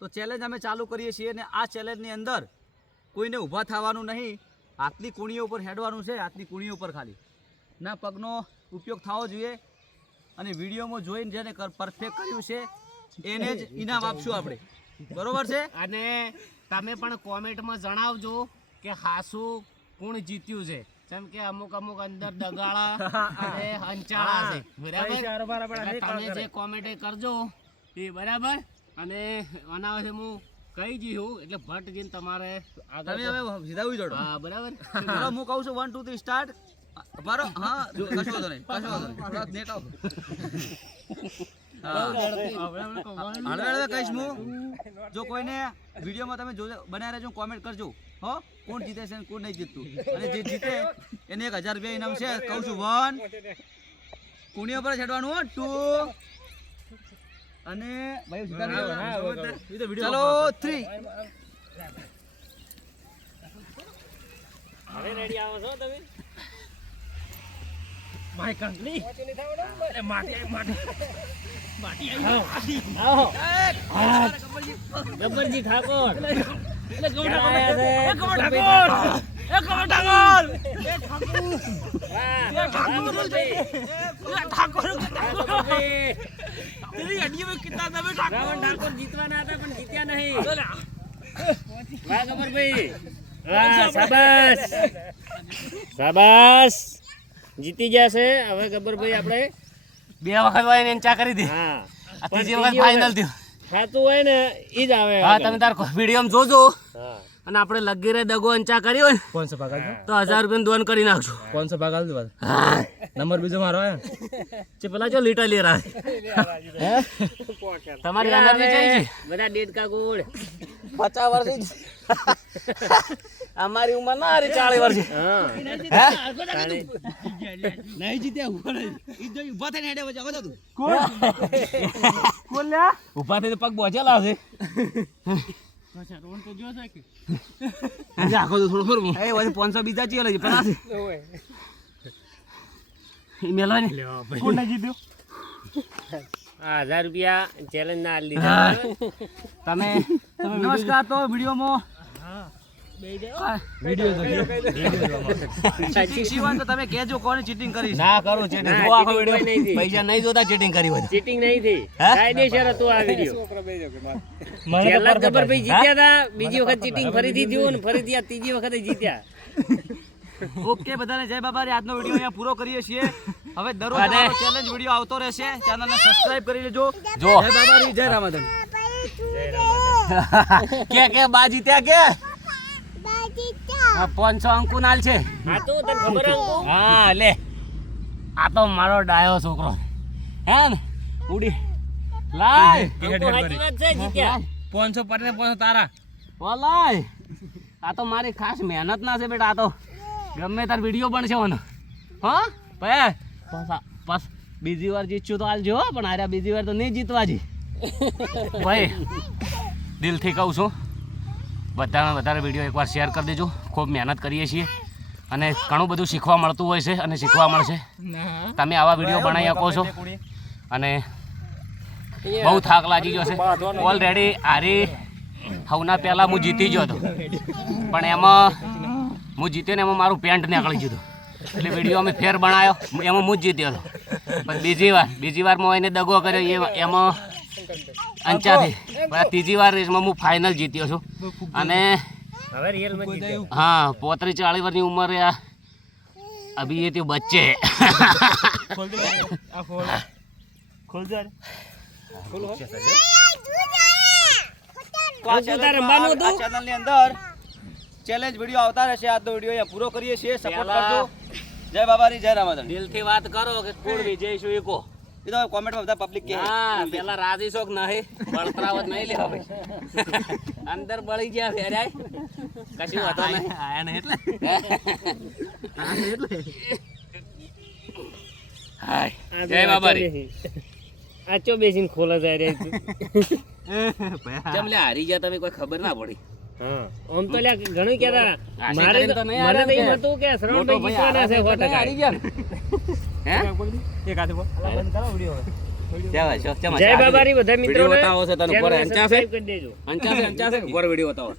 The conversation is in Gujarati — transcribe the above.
તો ચેલેન્જ અમે ચાલુ કરીએ છીએ અને આ ચેલેન્જની અંદર કોઈને ઊભા થવાનું નહીં, હાથની કુણીઓ ઉપર હેડવાનું છે, હાથની કુણીઓ ઉપર ખાલી ના પગનો ઉપયોગ થવો જોઈએ અને વિડીયોમાં જોઈને જેને પરફેક્ટ કર્યું છે એને જ ઇનામ આપશું આપણે, બરોબર છે? અને તમે પણ કોમેન્ટમાં જણાવજો કે હાસુ કોણ જીત્યું છે, જેમ કે અમુક અંદર દગાળા અને અંચાળા છે, બરાબર? તમે જે કોમેન્ટ કરજો એ બરાબર. અને આના વિશે હું કહી જઈશું એટલે ભટ્ટ જઈને તમારે તમે હવે સીધા ઉઈ જોડો. હા બરાબર. ચલો હું કહું છું 1 2 3 સ્ટાર્ટ. મારો હા કશો વાંધો નહીં, કશો વાંધો નહીં, થોડા નેટ આવો. કહીશ હું, જો કોઈને વિડીયોમાં તમે બનાવી રહેજો, કોમેન્ટ કરજો હો કોણ જીતે છે કોણ નહીં જીતતું, અને જે જીતે એને 1000 રૂપિયા ઇનામ છે. કહું છું 1 કુણીઓ પર છેડવાનું, 2 અને ભાઈ ચલો 3. હવે રેડી આવો છો તમે? ગબ્બરજી ઠાકોર જીતવાના હતા પણ જીત્યા નહીં. વાહ ગબ્બરભાઈ, શાબાશ શાબાશ, જીતી જશે. હવે ગબ્બરભાઈ આપણે 2 વખત હોય ને ચા કરી દી. હા, ત્રીજી વખત ફાઇનલ થયું. ખાતું હોય ને ઈ જ આવે. હા, તમે તાર વિડીયોમાં જોજો. હા, અને આપણે લગીરે દગો અંચા કરી હોય 500 ભાગ તો 1000 રૂપિયા દોન કરી નાખજો. 500 ભાગ આલ દો. હા, નંબર બીજો મારો હે છે પેલા જો લીટા લેરા હે તમારી એનર્જી ચાહી છે બધા ડેડકા ગોળ 50 વર્ષ અમારી ઉંમર ના અરે 40 વર્ષ. હા નહીં જીત્યા ઉપર ઈ જો ઊભા થઈને હેડે વજા ગયો તું કોણ લ્યા ઊભા થઈને પગ બોચેલા છે. અચ્છા રોન તો જો છે કે આજે આખો તો થોડો ફરવું એ વજે 500 બીજા ચીયો લઈ 50 ઓય ઈ મેલાની કોણ જીત્યો 1000 રૂપિયા ચેલેન્જ ના લીધા તમે. નમસ્કાર. તો વિડીયોમાં ચીટિંગ તો તમે કહેજો કોને ચીટિંગ કરી? ના કરો ચીટિંગ, જો આખો વિડિયો પૈસા નહીં જોતા ચીટિંગ કરી હોય. ચીટિંગ નહીં થઈ, કાયદેસર હતું આ વિડિયો. છેલ્લા ગબ્બરભાઈ જીત્યા હતા, બીજી વખત ચીટિંગ ફરીથી થયું ને ફરીથી આ ત્રીજી વખતે જીત્યા. ઓકે, બધાને જય બાબારી. આજનો વિડીયો અહીંયા પૂરો કરીએ છીએ. હવે દરરોજ ચેલેન્જ વિડીયો આવતો રહેશે, ચેનલને સબસ્ક્રાઇબ કરી લેજો. જય બાબારી, જય રામાધન. કે બા જીત્યા કે 500 અંકુ નાલ છે. હા તો તને ખબર અંકુ? હા લે, આ તો મારો ડાયો છોકરો હે ને ઉડી લાય. સાચી વાત છે, જીત્યા 500 પર ને 500 તારા ઓલાય. આ તો મારી ખાસ મહેનત ના છે બેટા. આ તો ગમે તાર વિડીયો પણ છે મને. હા બસ બીજી વાર જીતશું તો હાલજો, પણ આર્યા બીજી વાર તો નહીં જીતવા જી ભાઈ. દિલથી કહું છું, વધારે વધારે વિડીયો એકવાર શેર કરી દેજો. ખૂબ મહેનત કરીએ છીએ અને ઘણું બધું શીખવા મળતું હોય છે અને શીખવા મળશે. તમે આવા વિડીયો બનાવી શકો છો અને બહુ થાક લાગી ગયો છે ઓલરેડી. હારી હવના પહેલાં હું જીતી ગયો હતો, પણ એમાં હું જીત્યો ને એમાં મારું પેન્ટ નીકળી ગયું, એટલે વિડીયો અમે ફેર બનાવ્યો, એમાં હું જ જીત્યો હતો. પણ બીજી વારમાં એને દગો કર્યો, એમાં અંચાથી. ત્રીજી વાર રેસમાં હું ફાઇનલ જીત્યો છું. અને હા 35-40 વર્ષની ઉંમરે અભી એ ત્યાં બચ્ચે ચેનલની અંદર ચેલેન્જ વિડીયો આવતા રહેશે. આજનો વિડીયો અહીંયા પૂરો કરીએ છીએ. સપોર્ટ કરજો. જય બાબારી, જય રામાધન. દિલથી વાત કરો કે કોણ વિજય છું એ કો. એ તો કોમેન્ટમાં બધા પબ્લિક કે હા પેલા રાજી શોક નહીં બળતરાવત નહીં લેવા ભાઈ. અંદર બળી ગયા ફેરાય કશું હતો નહીં આયા નહીં એટલે હાય જય બાબારી. આચો બેસીને ખોલા જાય રે કેમ લે હારી ગયા તમે કોઈ ખબર ના પડી. હા ઓમ તો લ્યા ઘણું કહેતા મારે તો નહીં મને તો એમ હતું કે શ્રવણભાઈ જીતવાના છે 100% હારી ગયા હે એક હાથે બંધ કરો વિડિયો જય બાબારી બધા મિત્રોને બતાવો છે તને ઉપર ચેનલને અંચા છે સબસ્ક્રાઇબ કરી દેજો. અંચા છે ઉપર વિડિયો બતાવો